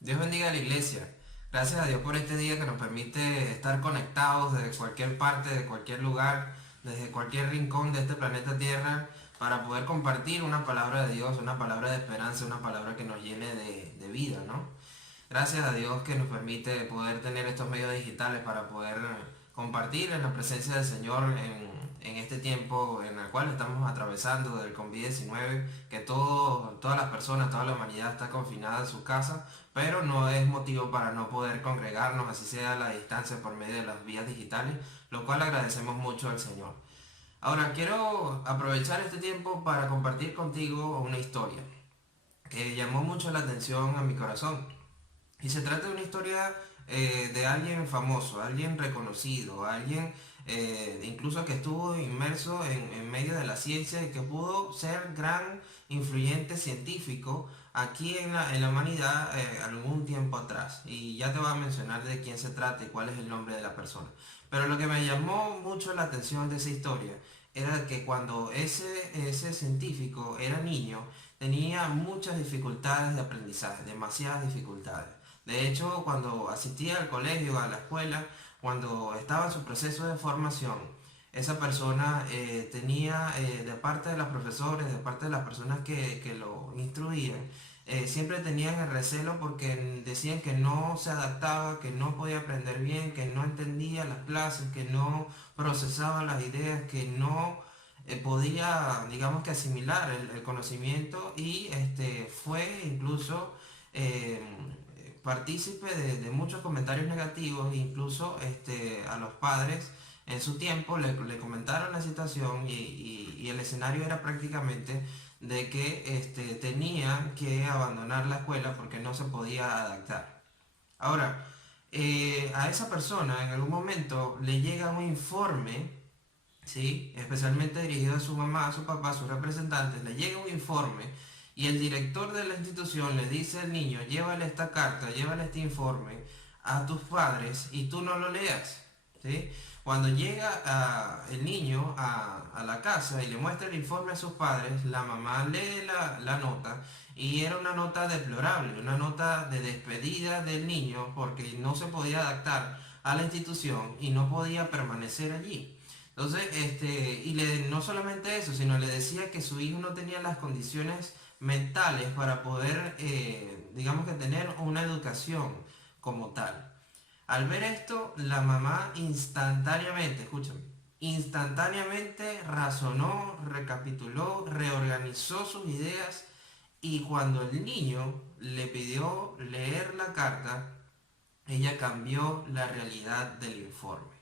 Dios bendiga a la iglesia. Gracias a Dios por este día que nos permite estar conectados desde cualquier parte, de cualquier lugar, desde cualquier rincón de este planeta Tierra, para poder compartir una palabra de Dios, una palabra de esperanza, una palabra que nos llene de vida, ¿no? Gracias a Dios que nos permite poder tener estos medios digitales para poder compartir en la presencia del Señor en este tiempo en el cual estamos atravesando del COVID-19, que todas las personas, toda la humanidad está confinada en su casa, pero no es motivo para no poder congregarnos, así sea a la distancia por medio de las vías digitales, lo cual agradecemos mucho al Señor. Ahora, quiero aprovechar este tiempo para compartir contigo una historia que llamó mucho la atención a mi corazón. Y se trata de una historia de alguien famoso, alguien reconocido, alguien incluso que estuvo inmerso en medio de la ciencia y que pudo ser gran influyente científico aquí en la humanidad algún tiempo atrás. Y ya te voy a mencionar de quién se trata y cuál es el nombre de la persona. Pero lo que me llamó mucho la atención de esa historia era que cuando ese científico era niño, tenía muchas dificultades de aprendizaje, demasiadas dificultades. De hecho, cuando asistía al colegio, a la escuela, cuando estaba en su proceso de formación, esa persona tenía de parte de los profesores, de parte de las personas que lo instruían, siempre tenían el recelo porque decían que no se adaptaba, que no podía aprender bien, que no entendía las clases, que no procesaba las ideas, que no podía, digamos que asimilar el conocimiento y fue incluso eh, partícipe de muchos comentarios negativos, incluso a los padres en su tiempo le comentaron la situación y el escenario era prácticamente de que tenían que abandonar la escuela porque no se podía adaptar. Ahora, a esa persona en algún momento le llega un informe, ¿sí? Especialmente dirigido a su mamá, a su papá, a sus representantes, le llega un informe y el director de la institución le dice al niño, llévale esta carta, llévale este informe a tus padres y tú no lo leas, ¿sí? Cuando llega el niño a la casa y le muestra el informe a sus padres, la mamá lee la nota y era una nota deplorable, una nota de despedida del niño porque no se podía adaptar a la institución y no podía permanecer allí. Entonces, no solamente eso, sino le decía que su hijo no tenía las condiciones mentales para poder, digamos que tener una educación como tal. Al ver esto, la mamá instantáneamente, escúchame, instantáneamente razonó, recapituló, reorganizó sus ideas y cuando el niño le pidió leer la carta, ella cambió la realidad del informe,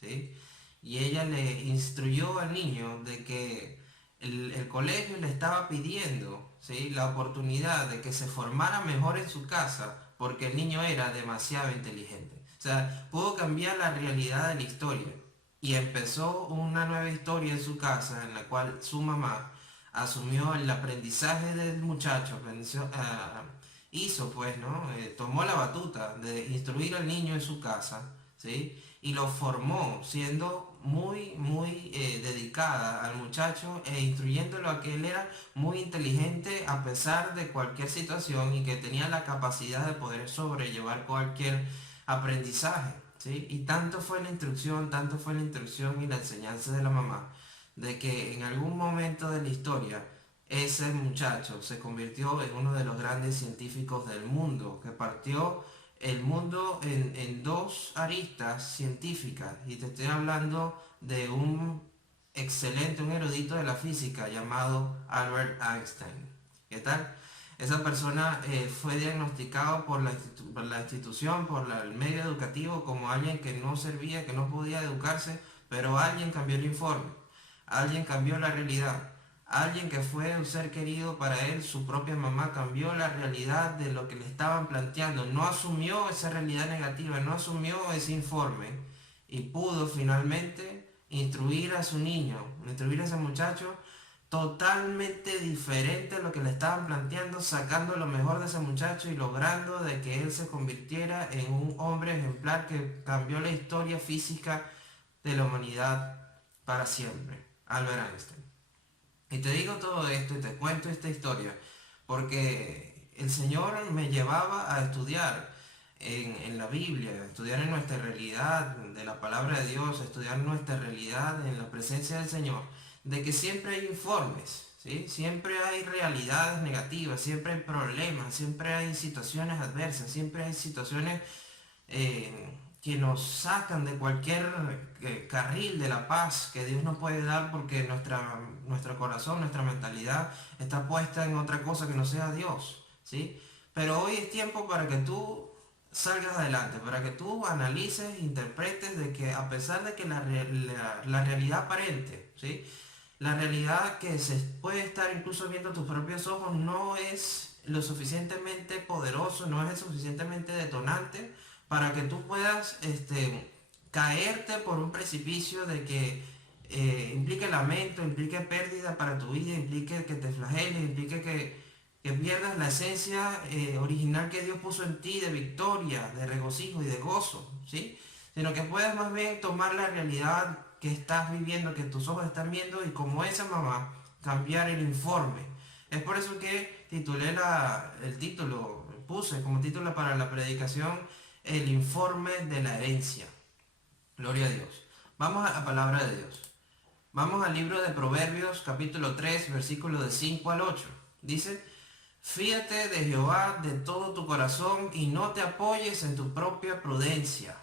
¿sí? Y ella le instruyó al niño de que el colegio le estaba pidiendo, ¿sí? La oportunidad de que se formara mejor en su casa porque el niño era demasiado inteligente. O sea, pudo cambiar la realidad de la historia y empezó una nueva historia en su casa en la cual su mamá asumió el aprendizaje del muchacho, hizo pues, ¿no? Tomó la batuta de instruir al niño en su casa, ¿sí? Y lo formó siendo muy dedicada al muchacho e instruyéndolo a que él era muy inteligente a pesar de cualquier situación y que tenía la capacidad de poder sobrellevar cualquier aprendizaje, ¿sí? Y tanto fue la instrucción, tanto fue la instrucción y la enseñanza de la mamá, de que en algún momento de la historia ese muchacho se convirtió en uno de los grandes científicos del mundo, que partió el mundo en dos aristas científicas. Y te estoy hablando de un excelente, un erudito de la física llamado Albert Einstein. ¿Qué tal? Esa persona fue diagnosticado por la institución, el medio educativo, como alguien que no servía, que no podía educarse, pero alguien cambió el informe, alguien cambió la realidad. Alguien que fue un ser querido para él, su propia mamá, cambió la realidad de lo que le estaban planteando. No asumió esa realidad negativa, no asumió ese informe y pudo finalmente instruir a su niño, instruir a ese muchacho totalmente diferente a lo que le estaban planteando, sacando lo mejor de ese muchacho y logrando de que él se convirtiera en un hombre ejemplar que cambió la historia física de la humanidad para siempre. Albert Einstein. Y te digo todo esto y te cuento esta historia porque el Señor me llevaba a estudiar en la Biblia, a estudiar en nuestra realidad de la palabra de Dios, a estudiar nuestra realidad en la presencia del Señor, de que siempre hay informes, ¿sí? Siempre hay realidades negativas, siempre hay problemas, siempre hay situaciones adversas, siempre hay situaciones que nos sacan de cualquier carril de la paz que Dios nos puede dar, porque nuestro corazón, nuestra mentalidad está puesta en otra cosa que no sea Dios, ¿sí? Pero hoy es tiempo para que tú salgas adelante, para que tú analices, interpretes de que a pesar de que la realidad aparente, ¿sí? La realidad que se puede estar incluso viendo a tus propios ojos no es lo suficientemente poderoso, no es lo suficientemente detonante para que tú puedas caerte por un precipicio de que implique lamento, implique pérdida para tu vida, implique que te flageles, implique que pierdas la esencia original que Dios puso en ti de victoria, de regocijo y de gozo, ¿sí? Sino que puedas más bien tomar la realidad que estás viviendo, que tus ojos están viendo, y como esa mamá, cambiar el informe. Es por eso que titulé el título, puse como título para la predicación, el informe de la herencia. Gloria a Dios. Vamos a la palabra de Dios. Vamos al libro de Proverbios, capítulo 3, versículos de 5 al 8. Dice: fíate de Jehová de todo tu corazón y no te apoyes en tu propia prudencia.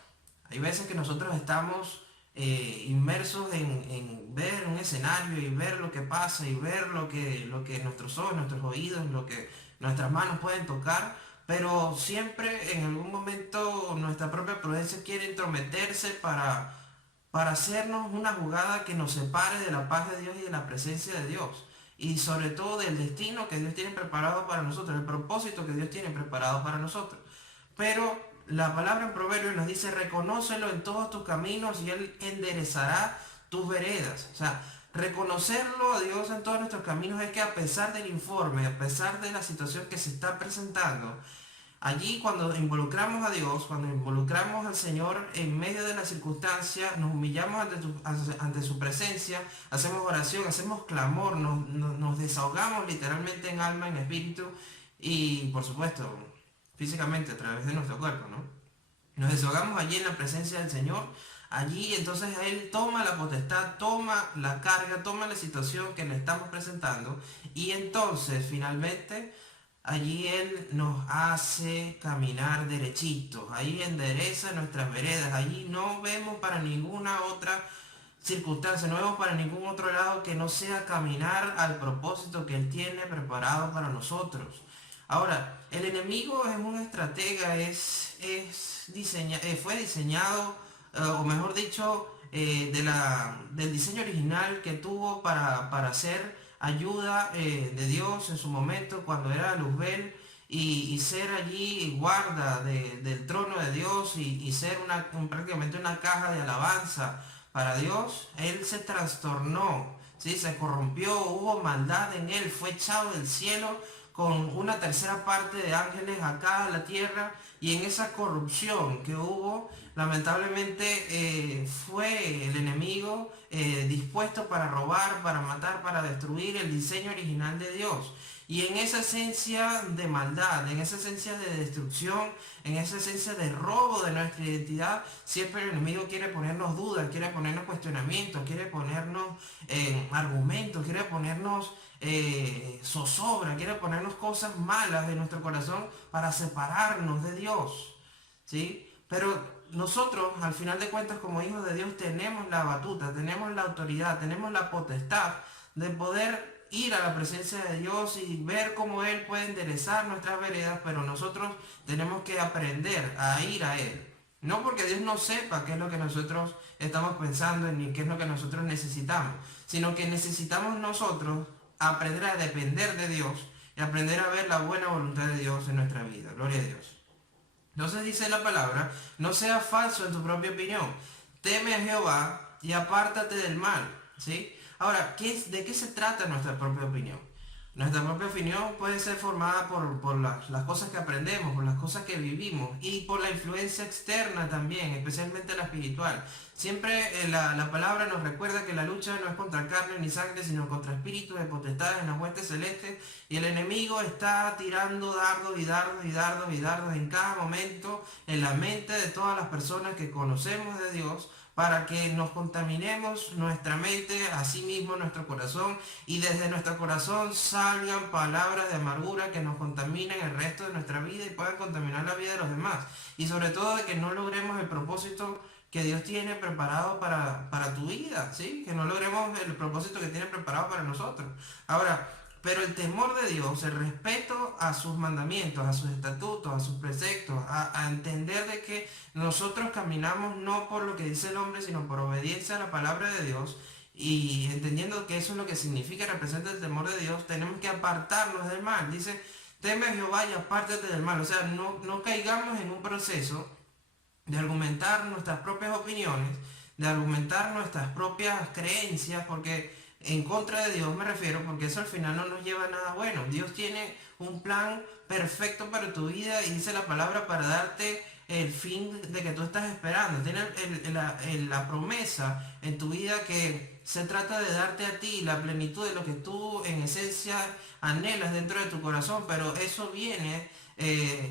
Hay veces que nosotros estamos inmersos en ver un escenario y ver lo que pasa y ver lo que nuestros ojos, nuestros oídos, lo que nuestras manos pueden tocar, pero siempre en algún momento nuestra propia prudencia quiere entrometerse para hacernos una jugada que nos separe de la paz de Dios y de la presencia de Dios. Y sobre todo del destino que Dios tiene preparado para nosotros, el propósito que Dios tiene preparado para nosotros. Pero la palabra en Proverbios nos dice: reconócelo en todos tus caminos y Él enderezará tus veredas. O sea, reconocerlo a Dios en todos nuestros caminos es que a pesar del informe, a pesar de la situación que se está presentando, allí cuando involucramos a Dios, cuando involucramos al Señor en medio de la circunstancia, nos humillamos ante su presencia, hacemos oración, hacemos clamor, nos desahogamos literalmente en alma, en espíritu y por supuesto físicamente a través de nuestro cuerpo, ¿no? Nos desahogamos allí en la presencia del Señor. Allí entonces Él toma la potestad, toma la carga, toma la situación que le estamos presentando, y entonces finalmente allí Él nos hace caminar derechitos, ahí endereza nuestras veredas, allí no vemos para ninguna otra circunstancia, no vemos para ningún otro lado que no sea caminar al propósito que Él tiene preparado para nosotros. Ahora, el enemigo es un estratega, fue diseñado, o mejor dicho, del diseño original que tuvo para hacer ayuda de Dios en su momento cuando era Luzbel, y ser allí guarda del trono de Dios y ser prácticamente una caja de alabanza para Dios. Él se trastornó, ¿sí? Se corrompió, hubo maldad en él, fue echado del cielo con una tercera parte de ángeles acá a la tierra, y en esa corrupción que hubo, lamentablemente fue el enemigo dispuesto para robar, para matar, para destruir el diseño original de Dios. Y en esa esencia de maldad, en esa esencia de destrucción, en esa esencia de robo de nuestra identidad, siempre el enemigo quiere ponernos dudas, quiere ponernos cuestionamientos, quiere ponernos argumentos, quiere ponernos zozobra, quiere ponernos cosas malas de nuestro corazón para separarnos de Dios, ¿sí? Pero nosotros, al final de cuentas, como hijos de Dios, tenemos la batuta, tenemos la autoridad, tenemos la potestad de poder ir a la presencia de Dios y ver cómo Él puede enderezar nuestras veredas, pero nosotros tenemos que aprender a ir a Él. No porque Dios no sepa qué es lo que nosotros estamos pensando ni qué es lo que nosotros necesitamos, sino que necesitamos nosotros aprender a depender de Dios y aprender a ver la buena voluntad de Dios en nuestra vida. Gloria a Dios. Entonces dice la palabra: no seas falso en tu propia opinión, teme a Jehová y apártate del mal, ¿sí? Ahora, ¿de qué se trata nuestra propia opinión? Nuestra propia opinión puede ser formada por las cosas que aprendemos, por las cosas que vivimos y por la influencia externa también, especialmente la espiritual. Siempre la palabra nos recuerda que la lucha no es contra carne ni sangre, sino contra espíritus de potestades en las huestes celestes, y el enemigo está tirando dardos y dardos y dardos y dardos en cada momento en la mente de todas las personas que conocemos de Dios, para que nos contaminemos nuestra mente, así mismo nuestro corazón, y desde nuestro corazón salgan palabras de amargura que nos contaminen el resto de nuestra vida y puedan contaminar la vida de los demás. Y sobre todo de que no logremos el propósito que Dios tiene preparado para tu vida, ¿sí? Que no logremos el propósito que tiene preparado para nosotros. Ahora, pero el temor de Dios, el respeto a sus mandamientos, a sus estatutos, a sus preceptos, a entender de que nosotros caminamos no por lo que dice el hombre, sino por obediencia a la palabra de Dios, y entendiendo que eso es lo que significa y representa el temor de Dios, tenemos que apartarnos del mal. Dice, teme a Jehová y apártate del mal. O sea, no caigamos en un proceso de argumentar nuestras propias opiniones, de argumentar nuestras propias creencias, porque en contra de Dios me refiero, porque eso al final no nos lleva a nada bueno. Dios tiene un plan perfecto para tu vida y dice la palabra para darte el fin de que tú estás esperando. Tiene la promesa en tu vida que se trata de darte a ti la plenitud de lo que tú en esencia anhelas dentro de tu corazón, pero eso viene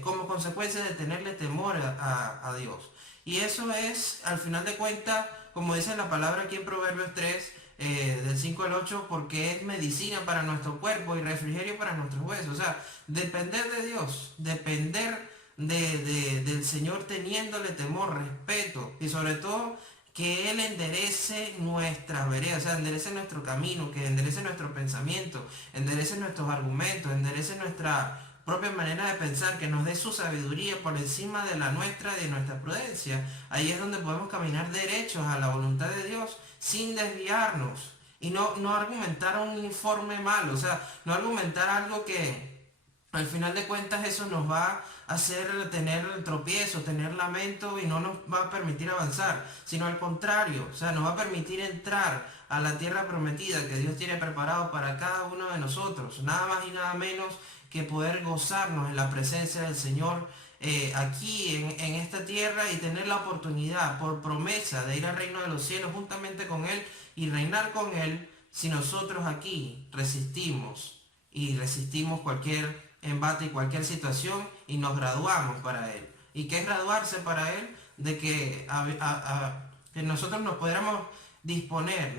como consecuencia de tenerle temor a Dios. Y eso es, al final de cuentas, como dice la palabra aquí en Proverbios 3, del 5 al 8, porque es medicina para nuestro cuerpo y refrigerio para nuestros huesos. O sea, depender de Dios, depender del Señor teniéndole temor, respeto y sobre todo que Él enderece nuestras veredas, o sea, enderece nuestro camino, que enderece nuestro pensamiento, enderece nuestros argumentos, enderece nuestra propia manera de pensar, que nos dé su sabiduría por encima de la nuestra y de nuestra prudencia. Ahí es donde podemos caminar derechos a la voluntad de Dios sin desviarnos y no argumentar un informe malo, o sea, no argumentar algo que al final de cuentas eso nos va a hacer tener tropiezo, tener lamento y no nos va a permitir avanzar, sino al contrario, o sea, nos va a permitir entrar a la tierra prometida que Dios tiene preparado para cada uno de nosotros, nada más y nada menos que poder gozarnos en la presencia del Señor aquí en esta tierra y tener la oportunidad por promesa de ir al reino de los cielos juntamente con Él y reinar con Él si nosotros aquí resistimos cualquier embate y cualquier situación y nos graduamos para Él. ¿Y qué es graduarse para Él? De que nosotros nos podamos disponer,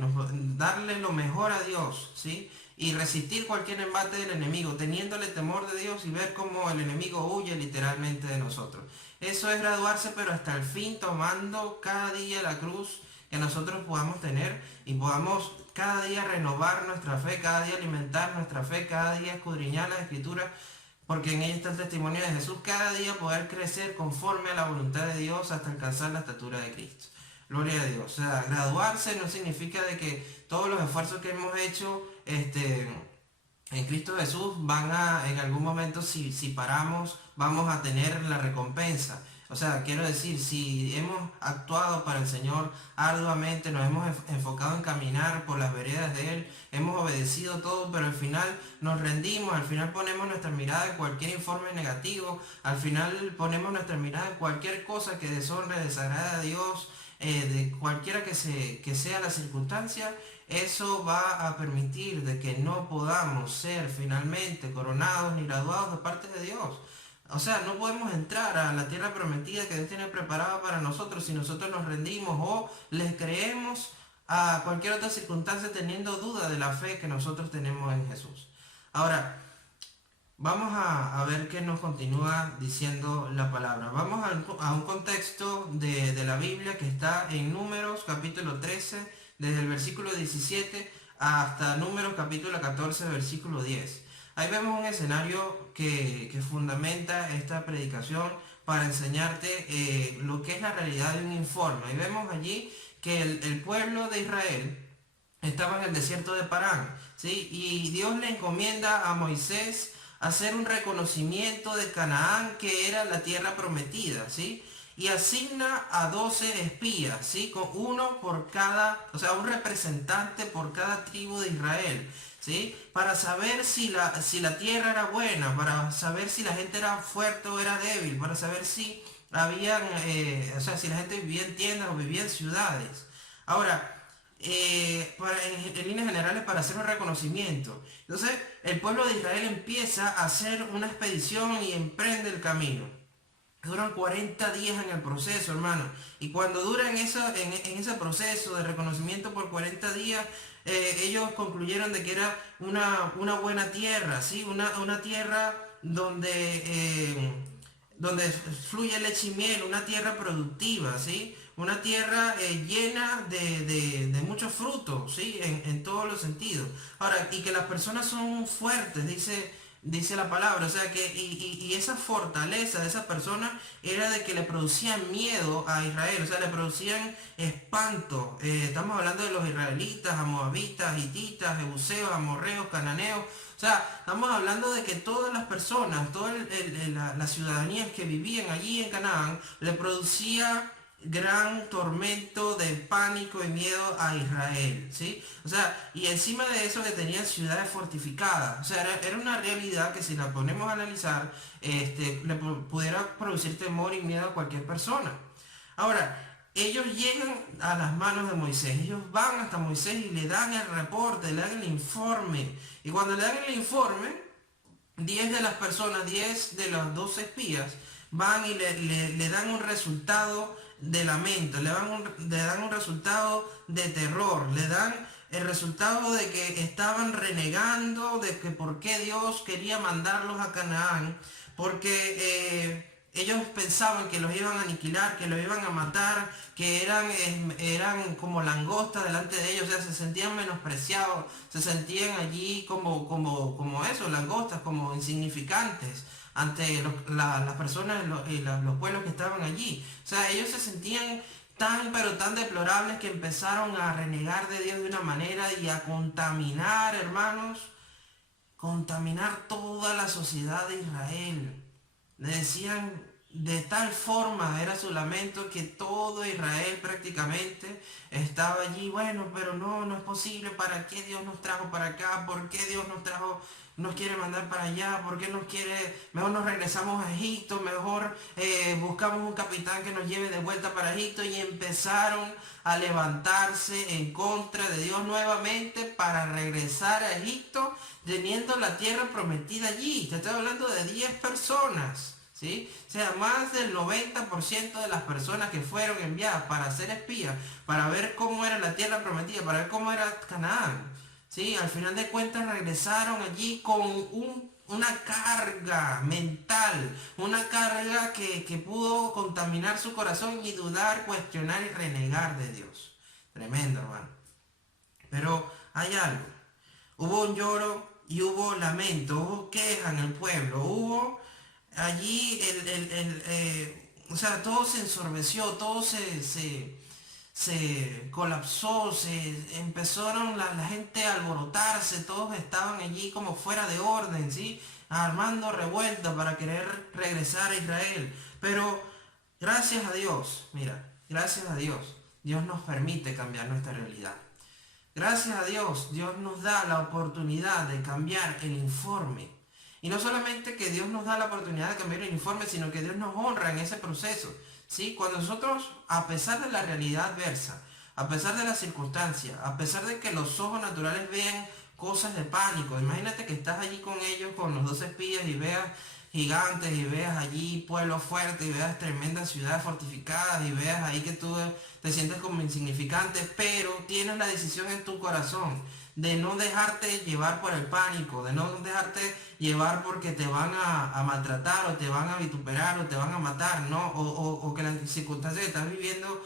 darle lo mejor a Dios, ¿sí? Y resistir cualquier embate del enemigo, teniéndole temor de Dios y ver cómo el enemigo huye literalmente de nosotros. Eso es graduarse, pero hasta el fin, tomando cada día la cruz que nosotros podamos tener y podamos cada día renovar nuestra fe, cada día alimentar nuestra fe, cada día escudriñar las escrituras, porque en ella está el testimonio de Jesús, cada día poder crecer conforme a la voluntad de Dios hasta alcanzar la estatura de Cristo. Gloria a Dios. O sea, graduarse no significa de que todos los esfuerzos que hemos hecho en Cristo Jesús en algún momento, si paramos, vamos a tener la recompensa. O sea, quiero decir, si hemos actuado para el Señor arduamente, nos hemos enfocado en caminar por las veredas de Él, hemos obedecido todo, pero al final nos rendimos, al final ponemos nuestra mirada en cualquier informe negativo, al final ponemos nuestra mirada en cualquier cosa que deshonre, desagrade a Dios, de cualquiera que sea la circunstancia, eso va a permitir de que no podamos ser finalmente coronados ni graduados de parte de Dios. O sea, no podemos entrar a la tierra prometida que Dios tiene preparada para nosotros si nosotros nos rendimos o les creemos a cualquier otra circunstancia teniendo duda de la fe que nosotros tenemos en Jesús. Ahora, vamos a ver qué nos continúa diciendo la palabra. Vamos a un contexto de la Biblia que está en Números capítulo 13, desde el versículo 17 hasta Números capítulo 14, versículo 10. Ahí vemos un escenario que fundamenta esta predicación para enseñarte lo que es la realidad de un informe. Ahí vemos allí que el pueblo de Israel estaba en el desierto de Parán, ¿sí? Y Dios le encomienda a Moisés hacer un reconocimiento de Canaán, que era la tierra prometida, ¿sí? Y asigna a 12 espías, ¿sí? Con uno por cada, o sea, un representante por cada tribu de Israel. ¿sí? Para saber si la tierra era buena, para saber si la gente era fuerte o era débil, para saber si habían, o sea, si la gente vivía en tiendas o vivía en ciudades. Ahora, en líneas generales para hacer un reconocimiento. Entonces, el pueblo de Israel empieza a hacer una expedición y emprende el camino. Duran 40 días en el proceso, hermano. Y cuando duran en ese proceso de reconocimiento por 40 días, ellos concluyeron de que era una buena tierra, ¿sí? Una tierra donde fluye leche y miel, una tierra productiva, ¿sí? Una tierra llena de muchos frutos, ¿sí? En todos los sentidos. Ahora, y que las personas son fuertes, dice la palabra, o sea que, y esa fortaleza de esa persona era de que le producían miedo a Israel, o sea, le producían espanto. Estamos hablando de los israelitas, a moabitas, hititas, jebuseos, amorreos, cananeos. O sea, estamos hablando de que todas las personas, todas las ciudadanías que vivían allí en Canaán, le producía gran tormento de pánico y miedo a Israel, ¿sí? O sea, y encima de eso que tenían ciudades fortificadas, o sea, era una realidad que si la ponemos a analizar, pudiera producir temor y miedo a cualquier persona. Ahora, ellos llegan a las manos de Moisés, ellos van hasta Moisés y le dan el reporte, le dan el informe, y cuando le dan el informe, 10 de las personas, 10 de los 12 espías, van y le dan un resultado de lamento, le dan un resultado de terror, le dan el resultado de que estaban renegando, de que por qué Dios quería mandarlos a Canaán, porque ellos pensaban que los iban a aniquilar, que los iban a matar, que eran como langostas delante de ellos, o sea, se sentían menospreciados, se sentían allí como eso, langostas, como insignificantes ante las personas y los pueblos que estaban allí. O sea, ellos se sentían tan pero tan deplorables que empezaron a renegar de Dios de una manera y a contaminar, hermanos, contaminar toda la sociedad de Israel. Le decían de tal forma, era su lamento, que todo Israel prácticamente estaba allí. Bueno, pero no es posible. ¿Para qué Dios nos trajo para acá? ¿Por qué Dios nos quiere mandar para allá? ¿Por qué mejor nos regresamos a Egipto? Mejor buscamos un capitán que nos lleve de vuelta para Egipto. Y empezaron a levantarse en contra de Dios nuevamente para regresar a Egipto, teniendo la tierra prometida allí. Te estoy hablando de 10 personas, ¿sí? O sea, más del 90% de las personas que fueron enviadas para ser espías, para ver cómo era la tierra prometida, para ver cómo era Canaán, ¿sí? Al final de cuentas regresaron allí con una carga mental, una carga que pudo contaminar su corazón y dudar, cuestionar y renegar de Dios. Tremendo, hermano. Pero hay algo. Hubo un lloro y hubo lamento, hubo queja en el pueblo, hubo allí o sea, todo se ensorbeció, todo se colapsó, empezaron la gente a alborotarse, todos estaban allí como fuera de orden, ¿sí? Armando revuelta para querer regresar a Israel. Pero gracias a Dios, mira, gracias a Dios, Dios nos permite cambiar nuestra realidad. Gracias a Dios, Dios nos da la oportunidad de cambiar el informe. Y no solamente que Dios nos da la oportunidad de cambiar el informe, sino que Dios nos honra en ese proceso. ¿Sí? Cuando nosotros, a pesar de la realidad adversa, a pesar de las circunstancias, a pesar de que los ojos naturales vean cosas de pánico, imagínate que estás allí con ellos, con los 12 espías, y veas gigantes, y veas allí pueblos fuertes, y veas tremendas ciudades fortificadas, y veas ahí que tú te sientes como insignificante, pero tienes la decisión en tu corazón de no dejarte llevar por el pánico, de no dejarte llevar porque te van a maltratar, o te van a vituperar, o te van a matar, ¿no? O que las circunstancias que estás viviendo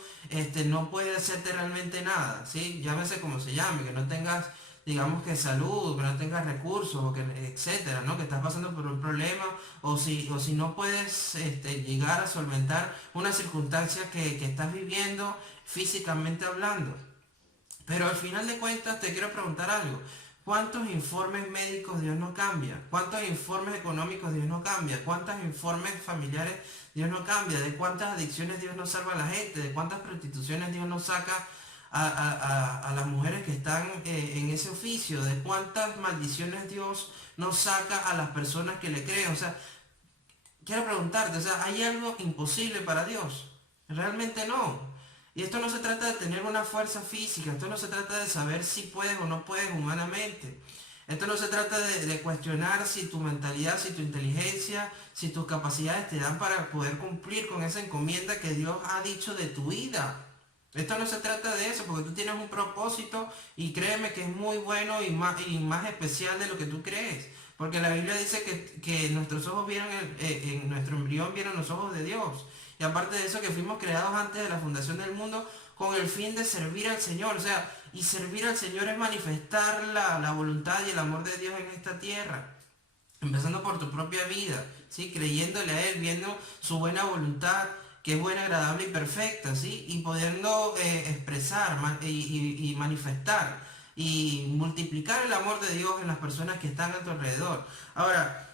no puede hacerte realmente nada, ¿sí? Llámese como se llame, que no tengas, digamos, que salud, que no tengas recursos, o que, etcétera, ¿no? Que estás pasando por un problema, o si no puedes llegar a solventar una circunstancia que estás viviendo físicamente hablando. Pero al final de cuentas te quiero preguntar algo. ¿Cuántos informes médicos Dios no cambia? ¿Cuántos informes económicos Dios no cambia? ¿Cuántos informes familiares Dios no cambia? ¿De cuántas adicciones Dios no salva a la gente? ¿De cuántas prostituciones Dios no saca a las mujeres que están en ese oficio, de cuántas maldiciones Dios nos saca a las personas que le creen. O sea, quiero preguntarte, o sea, ¿hay algo imposible para Dios? Realmente no. Y esto no se trata de tener una fuerza física, esto no se trata de saber si puedes o no puedes humanamente. Esto no se trata de cuestionar si tu mentalidad, si tu inteligencia, si tus capacidades te dan para poder cumplir con esa encomienda que Dios ha dicho de tu vida. Esto no se trata de eso, porque tú tienes un propósito y créeme que es muy bueno y más especial de lo que tú crees. Porque la Biblia dice que nuestros ojos vieron, en nuestro embrión vieron los ojos de Dios. Y aparte de eso, que fuimos creados antes de la fundación del mundo con el fin de servir al Señor. O sea, y servir al Señor es manifestar la voluntad y el amor de Dios en esta tierra. Empezando por tu propia vida, ¿sí? Creyéndole a Él, viendo su buena voluntad, que es buena, agradable y perfecta, ¿sí? Y pudiendo expresar y manifestar y multiplicar el amor de Dios en las personas que están a tu alrededor. Ahora,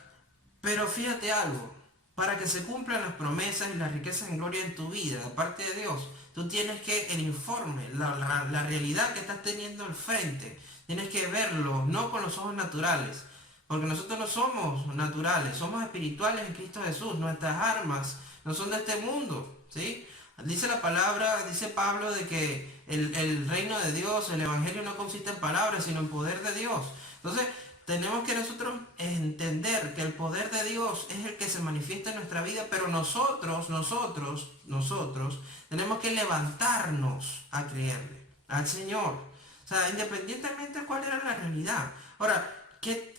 pero fíjate algo, para que se cumplan las promesas y las riquezas en gloria en tu vida, de parte de Dios, tú tienes que el informe, la realidad que estás teniendo al frente, tienes que verlo, no con los ojos naturales, porque nosotros no somos naturales, somos espirituales en Cristo Jesús, nuestras armas no son de este mundo, ¿sí? Dice la palabra, dice Pablo, de que el reino de Dios, el evangelio no consiste en palabras, sino en poder de Dios. Entonces, tenemos que nosotros entender que el poder de Dios es el que se manifiesta en nuestra vida, pero nosotros tenemos que levantarnos a creerle al Señor. O sea, independientemente de cuál era la realidad. Ahora, qué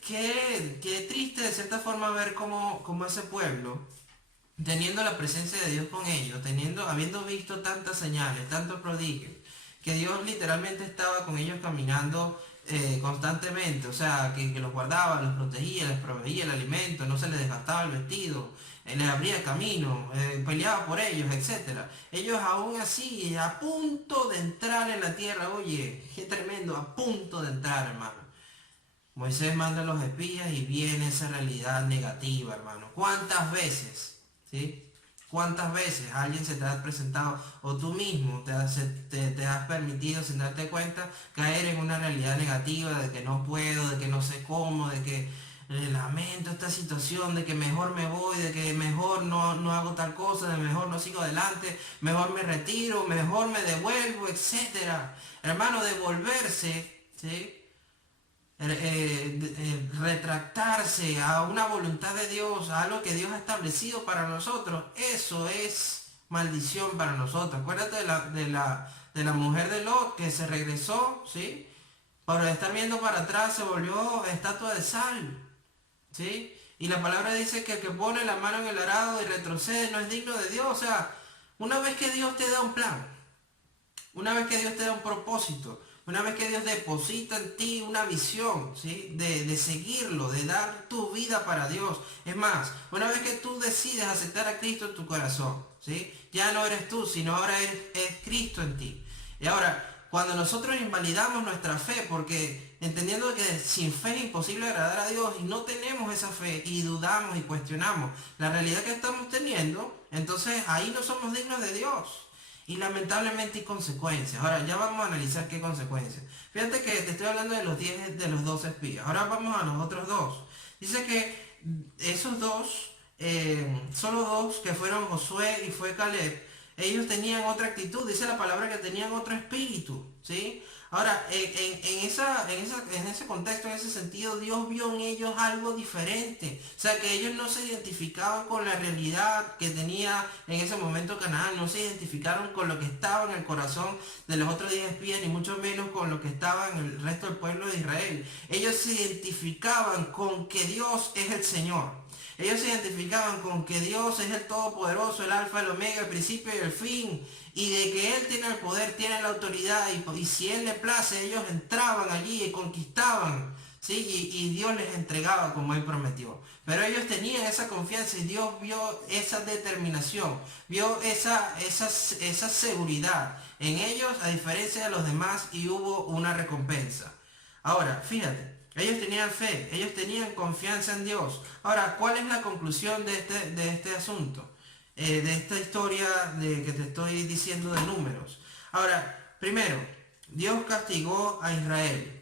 triste de cierta forma ver cómo ese pueblo, teniendo la presencia de Dios con ellos, habiendo visto tantas señales, tantos prodigios, que Dios literalmente estaba con ellos caminando constantemente, o sea, que los guardaba, los protegía, les proveía el alimento, no se les desgastaba el vestido, les abría camino, peleaba por ellos, etcétera. Ellos aún así, a punto de entrar en la tierra, oye, qué tremendo, a punto de entrar, hermano. Moisés manda a los espías y viene esa realidad negativa, hermano. ¿Cuántas veces? ¿Sí? ¿Cuántas veces alguien se te ha presentado o tú mismo te has permitido sin darte cuenta caer en una realidad negativa de que no puedo, de que no sé cómo, de que lamento esta situación, de que mejor me voy, de que mejor no hago tal cosa, de mejor no sigo adelante, mejor me retiro, mejor me devuelvo, etcétera? Hermano, devolverse, ¿sí? Retractarse a una voluntad de Dios, a algo que Dios ha establecido para nosotros, eso es maldición para nosotros. Acuérdate de la mujer de Lot que se regresó, ¿sí? Por estar viendo para atrás se volvió estatua de sal, ¿sí? Y la palabra dice que el que pone la mano en el arado y retrocede no es digno de Dios. O sea, una vez que Dios te da un plan, una vez que Dios te da un propósito, una vez que Dios deposita en ti una visión, ¿sí? De seguirlo, de dar tu vida para Dios. Es más, una vez que tú decides aceptar a Cristo en tu corazón, ¿sí? Ya no eres tú, sino ahora es Cristo en ti. Y ahora, cuando nosotros invalidamos nuestra fe, porque entendiendo que sin fe es imposible agradar a Dios y no tenemos esa fe y dudamos y cuestionamos la realidad que estamos teniendo, entonces ahí no somos dignos de Dios. Y lamentablemente hay consecuencias. Ahora ya vamos a analizar qué consecuencias. Fíjate que te estoy hablando de los 10 de los 12 espías. Ahora vamos a los otros dos. Dice que esos dos, solo dos que fueron Josué y fue Caleb, ellos tenían otra actitud. Dice la palabra que tenían otro espíritu, ¿sí? Ahora, en ese contexto, en ese sentido, Dios vio en ellos algo diferente. O sea, que ellos no se identificaban con la realidad que tenía en ese momento Canaán, no se identificaron con lo que estaba en el corazón de los otros 10 espías, ni mucho menos con lo que estaba en el resto del pueblo de Israel. Ellos se identificaban con que Dios es el Señor. Ellos se identificaban con que Dios es el Todopoderoso, el Alfa, el Omega, el principio y el fin. Y de que Él tiene el poder, tiene la autoridad. Y si Él le place, ellos entraban allí y conquistaban, ¿sí? Y Dios les entregaba como Él prometió. Pero ellos tenían esa confianza y Dios vio esa determinación. Vio esa seguridad en ellos a diferencia de los demás y hubo una recompensa. Ahora, fíjate. Ellos tenían fe, ellos tenían confianza en Dios. Ahora, ¿cuál es la conclusión de este asunto? De esta historia que te estoy diciendo de Números. Ahora, primero, Dios castigó a Israel.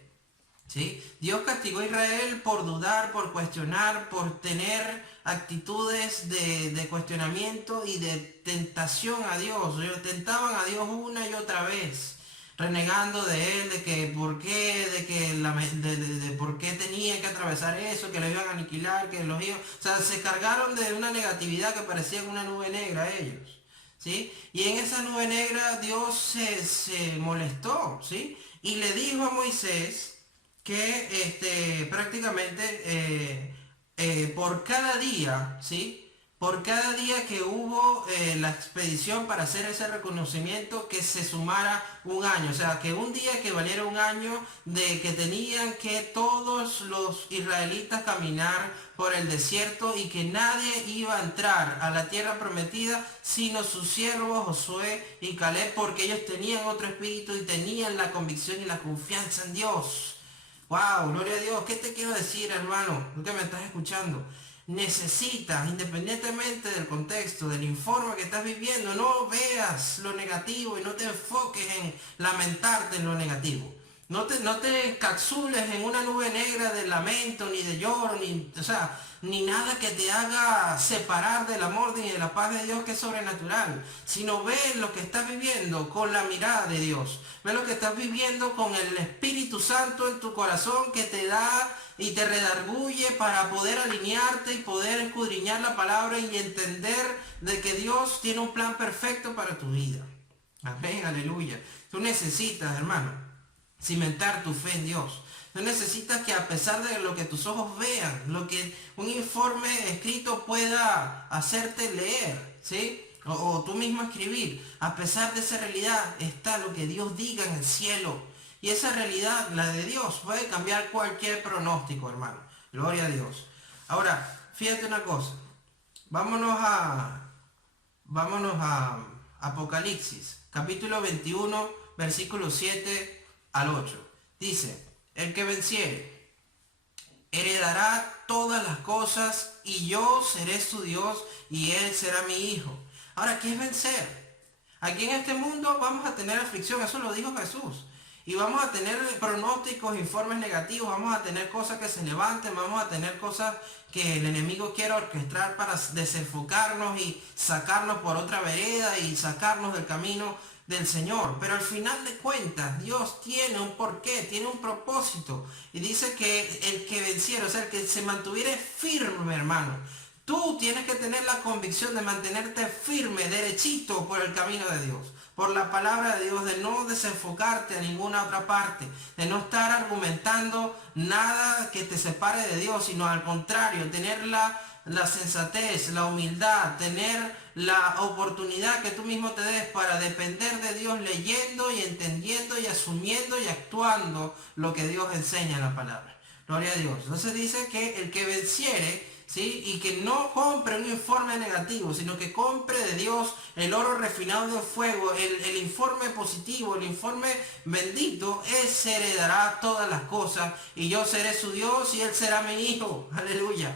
¿Sí? Dios castigó a Israel por dudar, por cuestionar, por tener actitudes de cuestionamiento y de tentación a Dios. Ellos tentaban a Dios una y otra vez, renegando de él, de que por qué, de por qué tenían que atravesar eso, que lo iban a aniquilar, que los iban... O sea, se cargaron de una negatividad que parecía una nube negra a ellos. ¿Sí? Y en esa nube negra Dios se molestó, ¿sí? Y le dijo a Moisés que prácticamente por cada día, ¿sí? Por cada día que hubo la expedición para hacer ese reconocimiento, que se sumara un año. O sea, que un día que valiera un año de que tenían que todos los israelitas caminar por el desierto y que nadie iba a entrar a la tierra prometida sino sus siervos Josué y Caleb, porque ellos tenían otro espíritu y tenían la convicción y la confianza en Dios. Wow, gloria a Dios. ¿Qué te quiero decir, hermano? Tú que me estás escuchando. Necesitas, independientemente del contexto, del informe que estás viviendo, no veas lo negativo y no te enfoques en lamentarte en lo negativo. No te encapsules en una nube negra de lamento, ni de lloro, ni nada que te haga separar del amor ni de la paz de Dios, que es sobrenatural. Sino ve lo que estás viviendo con la mirada de Dios. Ve lo que estás viviendo con el Espíritu Santo en tu corazón, que te da y te redarguye para poder alinearte y poder escudriñar la palabra y entender de que Dios tiene un plan perfecto para tu vida. Amén, aleluya. Tú necesitas, hermano, cimentar tu fe en Dios. Tú necesitas que, a pesar de lo que tus ojos vean, lo que un informe escrito pueda hacerte leer, ¿sí? O tú mismo escribir, a pesar de esa realidad está lo que Dios diga en el cielo. Y esa realidad, la de Dios, puede cambiar cualquier pronóstico, hermano. Gloria a Dios. Ahora, fíjate una cosa. Vámonos a Apocalipsis, capítulo 21, versículos 7 al 8. Dice: el que venciere heredará todas las cosas, y yo seré su Dios y él será mi hijo. Ahora, ¿qué es vencer? Aquí en este mundo vamos a tener aflicción, eso lo dijo Jesús. Y vamos a tener pronósticos, informes negativos, vamos a tener cosas que se levanten, vamos a tener cosas que el enemigo quiere orquestar para desenfocarnos y sacarnos por otra vereda y sacarnos del camino del Señor. Pero al final de cuentas, Dios tiene un porqué, tiene un propósito. Y dice que el que venciera, o sea, el que se mantuviera firme, hermano. Tú tienes que tener la convicción de mantenerte firme, derechito por el camino de Dios, por la palabra de Dios, de no desenfocarte a ninguna otra parte, de no estar argumentando nada que te separe de Dios, sino al contrario, tener la sensatez, la humildad, tener la oportunidad que tú mismo te des para depender de Dios, leyendo y entendiendo y asumiendo y actuando lo que Dios enseña en la palabra. Gloria a Dios. Entonces dice que el que venciere, ¿sí? Y que no compre un informe negativo, sino que compre de Dios el oro refinado en fuego, el informe positivo, el informe bendito. Él se heredará todas las cosas, y yo seré su Dios y él será mi hijo. Aleluya.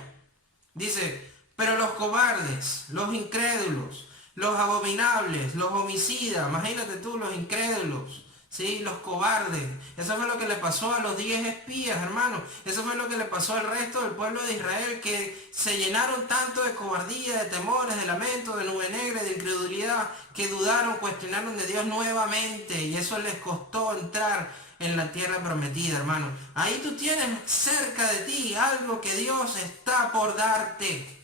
Dice: pero los cobardes, los incrédulos, los abominables, los homicidas, imagínate tú, los incrédulos, ¿sí? Los cobardes. Eso fue lo que le pasó a los 10 espías, hermano. Eso fue lo que le pasó al resto del pueblo de Israel, que se llenaron tanto de cobardía, de temores, de lamento, de nube negra, de incredulidad, que dudaron, cuestionaron de Dios nuevamente, y eso les costó entrar en la tierra prometida, hermano. Ahí tú tienes cerca de ti algo que Dios está por darte.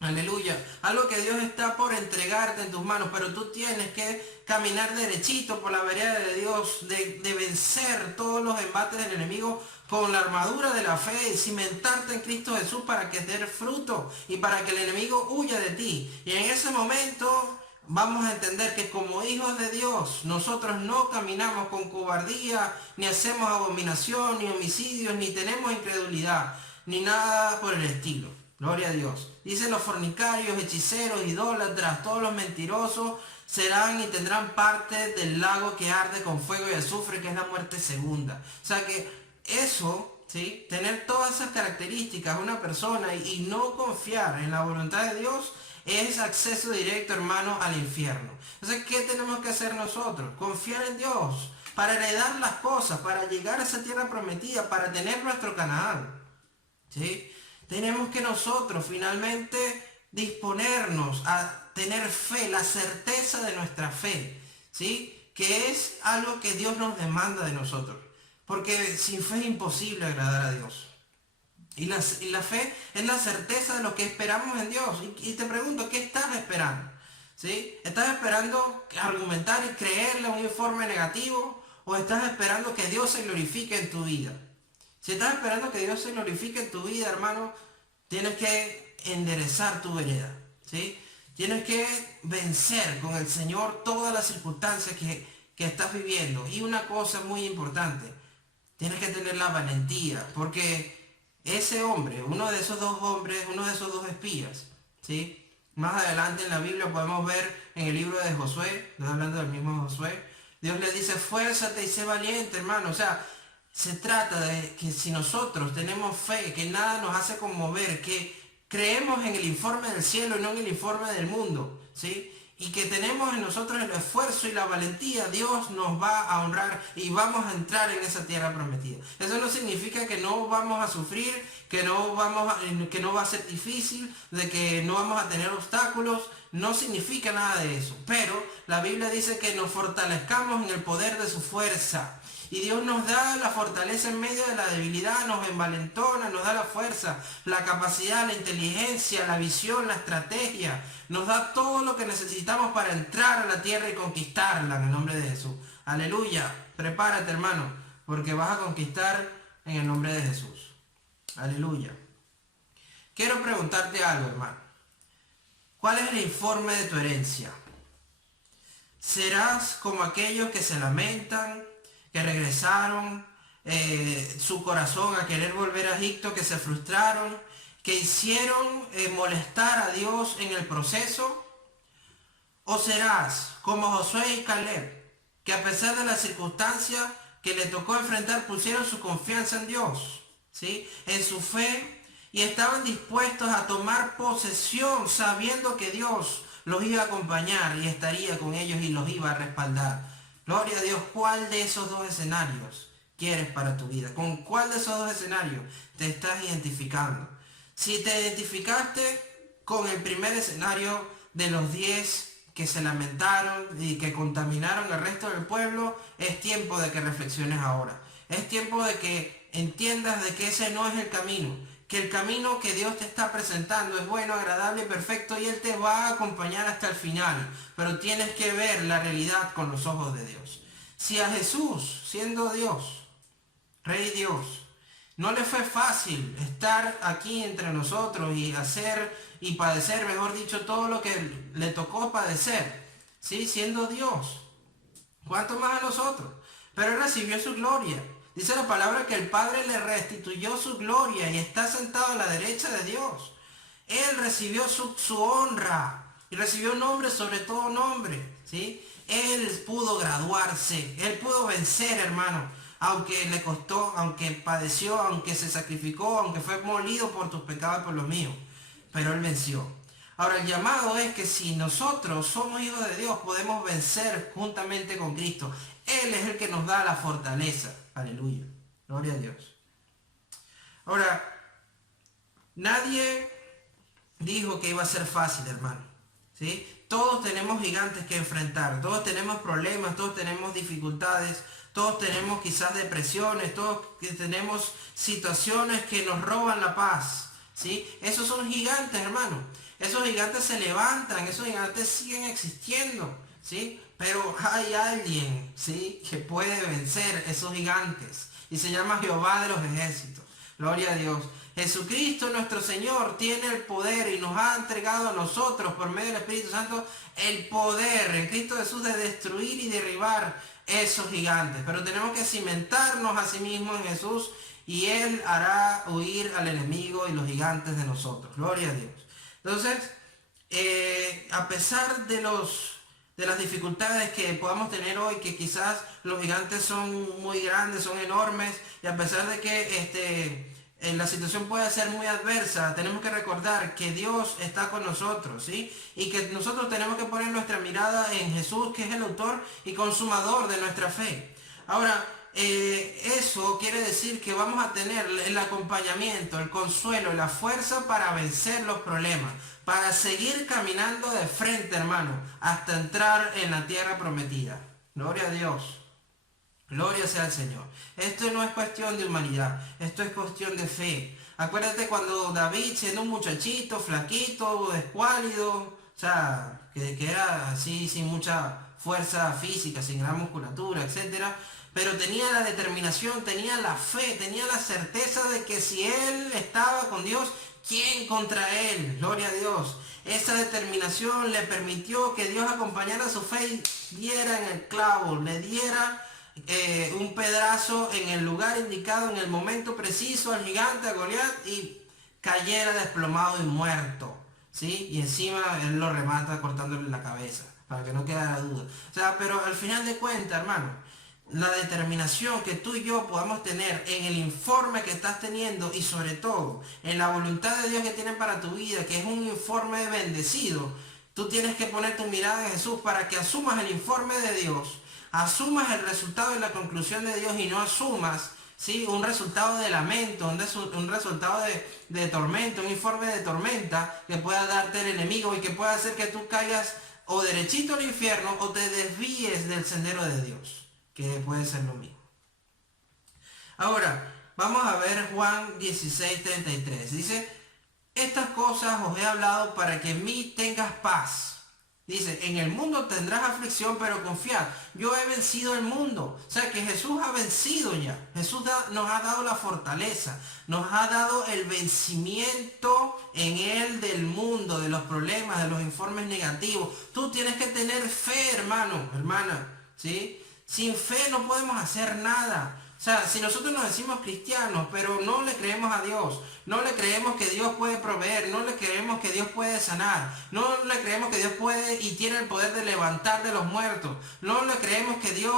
Aleluya. Algo que Dios está por entregarte en tus manos, pero tú tienes que caminar derechito por la vereda de Dios, de vencer todos los embates del enemigo con la armadura de la fe, y cimentarte en Cristo Jesús para que dé fruto y para que el enemigo huya de ti. Y en ese momento vamos a entender que como hijos de Dios, nosotros no caminamos con cobardía, ni hacemos abominación, ni homicidios, ni tenemos incredulidad, ni nada por el estilo. Gloria a Dios. Dice: los fornicarios, hechiceros, idólatras, todos los mentirosos serán y tendrán parte del lago que arde con fuego y azufre, que es la muerte segunda. O sea que eso, ¿sí? Tener todas esas características una persona y no confiar en la voluntad de Dios, es acceso directo, hermano, al infierno. Entonces, ¿qué tenemos que hacer nosotros? Confiar en Dios. para heredar las cosas, para llegar a esa tierra prometida, para tener nuestro Canaán. ¿Sí? Tenemos que nosotros finalmente disponernos a tener fe, la certeza de nuestra fe, ¿sí? Que es algo que Dios nos demanda de nosotros, porque sin fe es imposible agradar a Dios. Y la fe es la certeza de lo que esperamos en Dios. Y te pregunto, ¿qué estás esperando? ¿Sí? ¿Estás esperando argumentar y creerle un informe negativo? ¿O estás esperando que Dios se glorifique en tu vida? Si estás esperando que Dios se glorifique en tu vida, hermano, tienes que enderezar tu vereda, ¿sí? Tienes que vencer con el Señor todas las circunstancias que estás viviendo. Y una cosa muy importante, tienes que tener la valentía, porque ese hombre, uno de esos dos hombres, uno de esos dos espías, ¿sí? Más adelante en la Biblia podemos ver en el libro de Josué, no hablando del mismo Josué, Dios le dice, fuérzate y sé valiente, hermano. O sea, se trata de que si nosotros tenemos fe, que nada nos hace conmover, que creemos en el informe del cielo y no en el informe del mundo, ¿sí? Y que tenemos en nosotros el esfuerzo y la valentía, Dios nos va a honrar y vamos a entrar en esa tierra prometida. Eso no significa que no vamos a sufrir, que no va a ser difícil, de que no vamos a tener obstáculos. No significa nada de eso. Pero la Biblia dice que nos fortalezcamos en el poder de su fuerza. Y Dios nos da la fortaleza en medio de la debilidad, nos envalentona, nos da la fuerza, la capacidad, la inteligencia, la visión, la estrategia. Nos da todo lo que necesitamos para entrar a la tierra y conquistarla en el nombre de Jesús. Aleluya. Prepárate, hermano, porque vas a conquistar en el nombre de Jesús. Aleluya. Quiero preguntarte algo, hermano. ¿Cuál es el informe de tu herencia? ¿Serás como aquellos que se lamentan, que regresaron su corazón a querer volver a Egipto, que se frustraron, que hicieron molestar a Dios en el proceso? ¿O serás como Josué y Caleb, que a pesar de las circunstancias que le tocó enfrentar, pusieron su confianza en Dios, ¿sí? En su fe, y estaban dispuestos a tomar posesión sabiendo que Dios los iba a acompañar y estaría con ellos y los iba a respaldar? Gloria a Dios. ¿Cuál de esos dos escenarios quieres para tu vida? ¿Con cuál de esos dos escenarios te estás identificando? Si te identificaste con el primer escenario de los 10 que se lamentaron y que contaminaron al resto del pueblo, es tiempo de que reflexiones ahora. Es tiempo de que entiendas de que ese no es el camino. Que el camino que Dios te está presentando es bueno, agradable y perfecto, y Él te va a acompañar hasta el final. Pero tienes que ver la realidad con los ojos de Dios. Si a Jesús, siendo Dios, Rey Dios, no le fue fácil estar aquí entre nosotros y hacer y padecer, mejor dicho, todo lo que le tocó padecer, ¿sí? Siendo Dios, ¿cuánto más a nosotros? Pero Él recibió su gloria. Dice la palabra que el Padre le restituyó su gloria y está sentado a la derecha de Dios. Él recibió su honra y recibió un nombre sobre todo nombre, ¿sí? Él pudo graduarse, Él pudo vencer, hermano, aunque le costó, aunque padeció, aunque se sacrificó, aunque fue molido por tus pecados y por los míos. Pero Él venció. Ahora el llamado es que si nosotros somos hijos de Dios, podemos vencer juntamente con Cristo. Él es el que nos da la fortaleza. Aleluya. Gloria a Dios. Ahora, nadie dijo que iba a ser fácil, hermano, ¿sí? Todos tenemos gigantes que enfrentar, todos tenemos problemas, todos tenemos dificultades, todos tenemos quizás depresiones, todos tenemos situaciones que nos roban la paz, ¿sí? Esos son gigantes, hermano. Esos gigantes se levantan, esos gigantes siguen existiendo, ¿sí? Pero hay alguien, ¿sí?, que puede vencer esos gigantes. Y se llama Jehová de los ejércitos. Gloria a Dios. Jesucristo nuestro Señor tiene el poder y nos ha entregado a nosotros por medio del Espíritu Santo el poder en Cristo Jesús de destruir y derribar esos gigantes. Pero tenemos que cimentarnos a sí mismos en Jesús y Él hará huir al enemigo y los gigantes de nosotros. Gloria a Dios. Entonces, a pesar de las dificultades que podamos tener hoy, que quizás los gigantes son muy grandes, son enormes, y a pesar de que la situación puede ser muy adversa, tenemos que recordar que Dios está con nosotros, ¿sí? Y que nosotros tenemos que poner nuestra mirada en Jesús, que es el autor y consumador de nuestra fe. Ahora, eso quiere decir que vamos a tener el acompañamiento, el consuelo, la fuerza para vencer los problemas, para seguir caminando de frente, hermano, hasta entrar en la tierra prometida. Gloria a Dios. Gloria sea al Señor. Esto no es cuestión de humanidad, esto es cuestión de fe. Acuérdate cuando David, siendo un muchachito, flaquito, escuálido, o sea, que era así sin mucha fuerza física, sin gran musculatura, etcétera, pero tenía la determinación, tenía la fe, tenía la certeza de que si él estaba con Dios, ¿quién contra él? Gloria a Dios. Esa determinación le permitió que Dios acompañara su fe y diera en el clavo, le diera un pedazo en el lugar indicado, en el momento preciso al gigante, a Goliat, y cayera desplomado y muerto, ¿sí? Y encima él lo remata cortándole la cabeza, para que no quede duda. O sea, pero al final de cuentas, hermano, la determinación que tú y yo podamos tener en el informe que estás teniendo y sobre todo en la voluntad de Dios que tiene para tu vida, que es un informe bendecido, tú tienes que poner tu mirada en Jesús para que asumas el informe de Dios, asumas el resultado y la conclusión de Dios y no asumas, ¿sí?, un resultado de lamento, un resultado de tormenta, un informe de tormenta que pueda darte el enemigo y que pueda hacer que tú caigas o derechito al infierno o te desvíes del sendero de Dios, que puede ser lo mismo. Ahora, vamos a ver Juan 16:33. Dice, estas cosas os he hablado para que en mí tengas paz. Dice, en el mundo tendrás aflicción, pero confiad, yo he vencido el mundo. O sea que Jesús ha vencido ya. Jesús nos ha dado la fortaleza, nos ha dado el vencimiento en él del mundo, de los problemas, de los informes negativos. Tú tienes que tener fe, hermano, hermana, ¿sí? Sin fe no podemos hacer nada. O sea, si nosotros nos decimos cristianos, pero no le creemos a Dios, no le creemos que Dios puede proveer, no le creemos que Dios puede sanar, no le creemos que Dios puede y tiene el poder de levantar de los muertos, no le creemos que Dios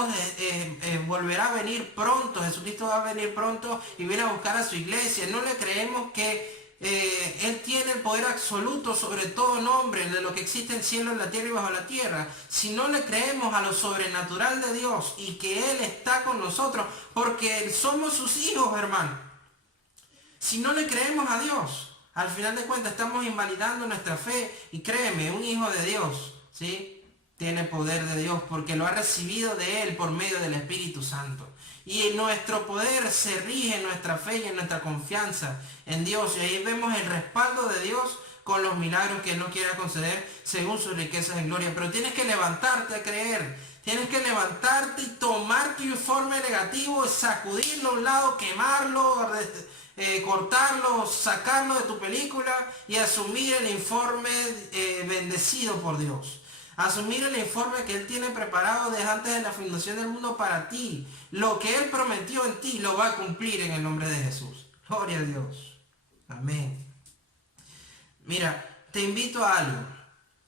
volverá a venir pronto, Jesucristo va a venir pronto y viene a buscar a su iglesia, no le creemos que Él tiene el poder absoluto sobre todo nombre de lo que existe en el cielo, en la tierra y bajo la tierra. Si no le creemos a lo sobrenatural de Dios y que Él está con nosotros, porque somos sus hijos, hermano. Si no le creemos a Dios, al final de cuentas estamos invalidando nuestra fe. Y créeme, un hijo de Dios, ¿sí?, tiene poder de Dios porque lo ha recibido de Él por medio del Espíritu Santo. Y nuestro poder se rige en nuestra fe y en nuestra confianza en Dios. Y ahí vemos el respaldo de Dios con los milagros que Él nos quiera conceder según sus riquezas en gloria. Pero tienes que levantarte a creer. Tienes que levantarte y tomar tu informe negativo, sacudirlo a un lado, quemarlo, cortarlo, sacarlo de tu película y asumir el informe bendecido por Dios. Asumir el informe que Él tiene preparado desde antes de la fundación del mundo para ti. Lo que Él prometió en ti lo va a cumplir en el nombre de Jesús. Gloria a Dios. Amén. Mira, te invito a algo.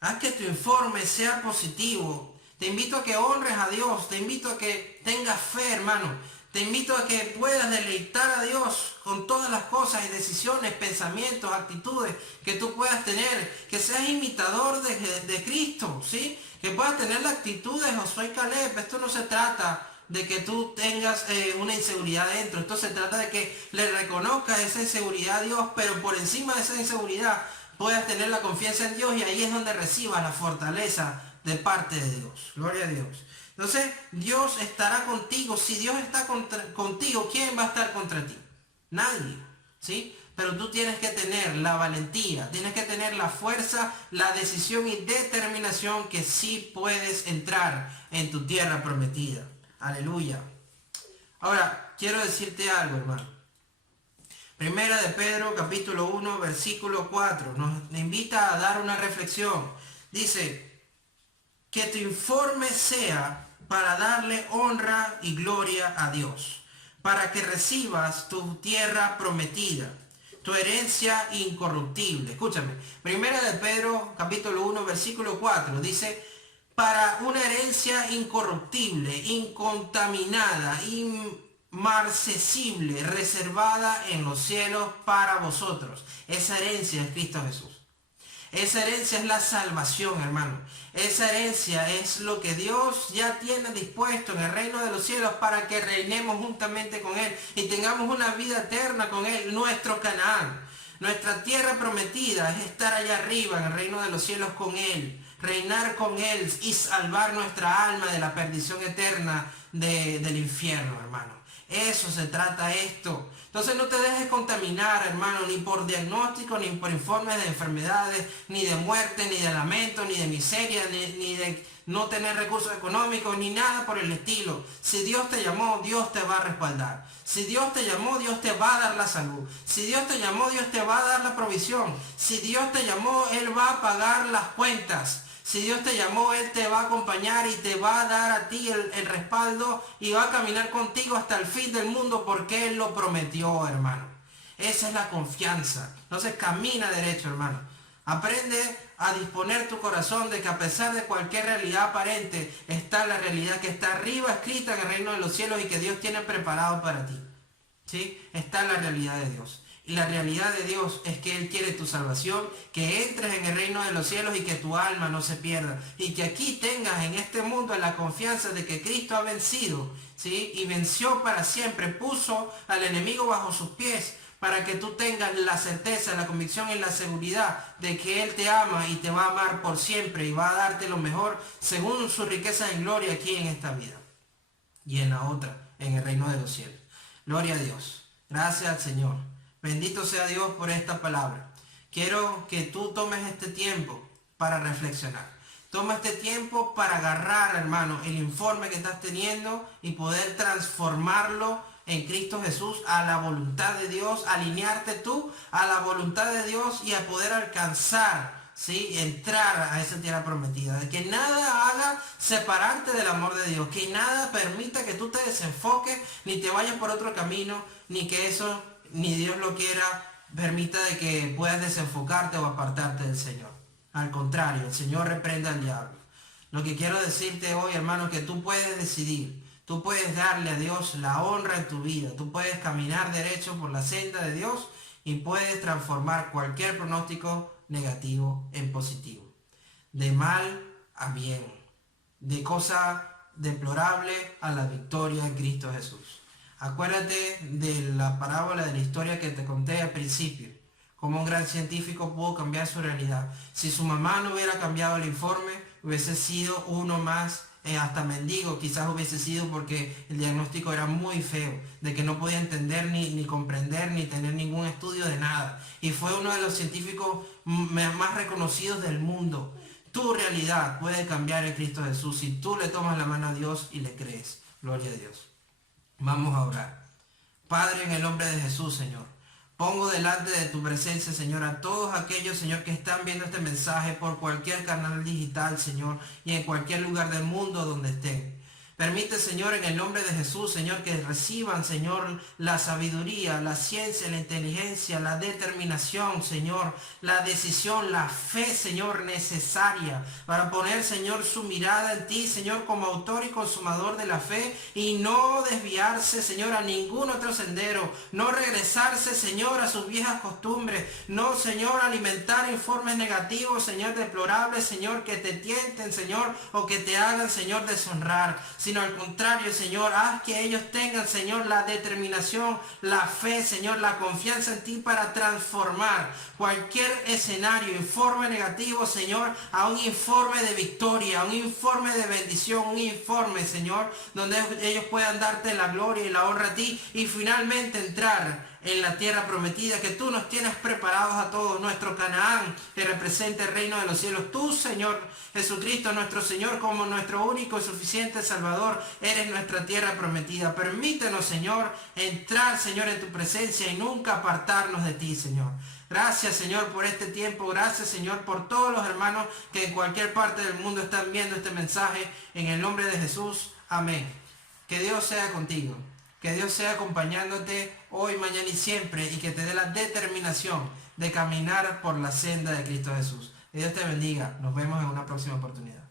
Haz que tu informe sea positivo. Te invito a que honres a Dios. Te invito a que tengas fe, hermano. Te invito a que puedas deleitar a Dios con todas las cosas y decisiones, pensamientos, actitudes que tú puedas tener. Que seas imitador de Cristo, ¿sí? Que puedas tener la actitud de Josué y Caleb. Esto no se trata de que tú tengas una inseguridad dentro. Esto se trata de que le reconozcas esa inseguridad a Dios, pero por encima de esa inseguridad puedas tener la confianza en Dios y ahí es donde recibas la fortaleza de parte de Dios. Gloria a Dios. Entonces, Dios estará contigo. Si Dios está contigo, ¿quién va a estar contra ti? Nadie, ¿sí? Pero tú tienes que tener la valentía, tienes que tener la fuerza, la decisión y determinación que sí puedes entrar en tu tierra prometida. Aleluya. Ahora, quiero decirte algo, hermano. Primera de Pedro, capítulo 1, versículo 4, nos invita a dar una reflexión. Dice, que tu informe sea para darle honra y gloria a Dios, para que recibas tu tierra prometida, tu herencia incorruptible. Escúchame, Primera de Pedro, capítulo 1, versículo 4, dice, para una herencia incorruptible, incontaminada, inmarcesible, reservada en los cielos para vosotros. Esa herencia es Cristo Jesús. Esa herencia es la salvación, hermano. Esa herencia es lo que Dios ya tiene dispuesto en el reino de los cielos para que reinemos juntamente con Él y tengamos una vida eterna con Él, nuestro Canaán. Nuestra tierra prometida es estar allá arriba en el reino de los cielos con Él, reinar con Él y salvar nuestra alma de la perdición eterna del infierno, hermano. Eso se trata esto. Entonces no te dejes contaminar, hermano, ni por diagnóstico, ni por informes de enfermedades, ni de muerte, ni de lamento, ni de miseria, ni de no tener recursos económicos, ni nada por el estilo. Si Dios te llamó, Dios te va a respaldar. Si Dios te llamó, Dios te va a dar la salud. Si Dios te llamó, Dios te va a dar la provisión. Si Dios te llamó, Él va a pagar las cuentas. Si Dios te llamó, Él te va a acompañar y te va a dar a ti el respaldo y va a caminar contigo hasta el fin del mundo porque Él lo prometió, hermano. Esa es la confianza. Entonces camina derecho, hermano. Aprende a disponer tu corazón de que a pesar de cualquier realidad aparente, está la realidad que está arriba escrita en el reino de los cielos y que Dios tiene preparado para ti. ¿Sí? Está la realidad de Dios. Y la realidad de Dios es que Él quiere tu salvación, que entres en el reino de los cielos y que tu alma no se pierda. Y que aquí tengas en este mundo la confianza de que Cristo ha vencido, ¿sí? Y venció para siempre, puso al enemigo bajo sus pies, para que tú tengas la certeza, la convicción y la seguridad de que Él te ama y te va a amar por siempre y va a darte lo mejor según su riqueza en gloria aquí en esta vida y en la otra, en el reino de los cielos. Gloria a Dios. Gracias al Señor. Bendito sea Dios por esta palabra. Quiero que tú tomes este tiempo para reflexionar. Toma este tiempo para agarrar, hermano, el informe que estás teniendo y poder transformarlo en Cristo Jesús a la voluntad de Dios, alinearte tú a la voluntad de Dios y a poder alcanzar, ¿sí? Entrar a esa tierra prometida. De que nada haga separarte del amor de Dios, que nada permita que tú te desenfoques, ni te vayas por otro camino, ni que eso, ni Dios lo quiera, permita de que puedas desenfocarte o apartarte del Señor. Al contrario, el Señor reprende al diablo. Lo que quiero decirte hoy, hermano, que tú puedes decidir. Tú puedes darle a Dios la honra en tu vida. Tú puedes caminar derecho por la senda de Dios y puedes transformar cualquier pronóstico negativo en positivo. De mal a bien. De cosa deplorable a la victoria en Cristo Jesús. Acuérdate de la parábola de la historia que te conté al principio. Cómo un gran científico pudo cambiar su realidad. Si su mamá no hubiera cambiado el informe, hubiese sido uno más, hasta mendigo, quizás hubiese sido porque el diagnóstico era muy feo, de que no podía entender, ni comprender, ni tener ningún estudio de nada. Y fue uno de los científicos más reconocidos del mundo. Tu realidad puede cambiar en Cristo Jesús si tú le tomas la mano a Dios y le crees. Gloria a Dios. Vamos a orar. Padre, en el nombre de Jesús, Señor, pongo delante de tu presencia, Señor, a todos aquellos, Señor, que están viendo este mensaje por cualquier canal digital, Señor, y en cualquier lugar del mundo donde estén. Permite, Señor, en el nombre de Jesús, Señor, que reciban, Señor, la sabiduría, la ciencia, la inteligencia, la determinación, Señor, la decisión, la fe, Señor, necesaria para poner, Señor, su mirada en ti, Señor, como autor y consumador de la fe y no desviarse, Señor, a ningún otro sendero, no regresarse, Señor, a sus viejas costumbres, no, Señor, alimentar informes negativos, Señor, deplorables, Señor, que te tienten, Señor, o que te hagan, Señor, deshonrar, sino al contrario, Señor, haz que ellos tengan, Señor, la determinación, la fe, Señor, la confianza en ti para transformar cualquier escenario, informe negativo, Señor, a un informe de victoria, a un informe de bendición, un informe, Señor, donde ellos puedan darte la gloria y la honra a ti y finalmente entrar en la tierra prometida que tú nos tienes preparados a todos, nuestro Canaán que representa el reino de los cielos. Tú, Señor Jesucristo, nuestro Señor, como nuestro único y suficiente Salvador, eres nuestra tierra prometida. Permítenos, Señor, entrar, Señor, en tu presencia y nunca apartarnos de ti, Señor. Gracias, Señor, por este tiempo. Gracias, Señor, por todos los hermanos que en cualquier parte del mundo están viendo este mensaje. En el nombre de Jesús. Amén. Que Dios sea contigo. Que Dios sea acompañándote hoy, mañana y siempre y que te dé la determinación de caminar por la senda de Cristo Jesús. Que Dios te bendiga. Nos vemos en una próxima oportunidad.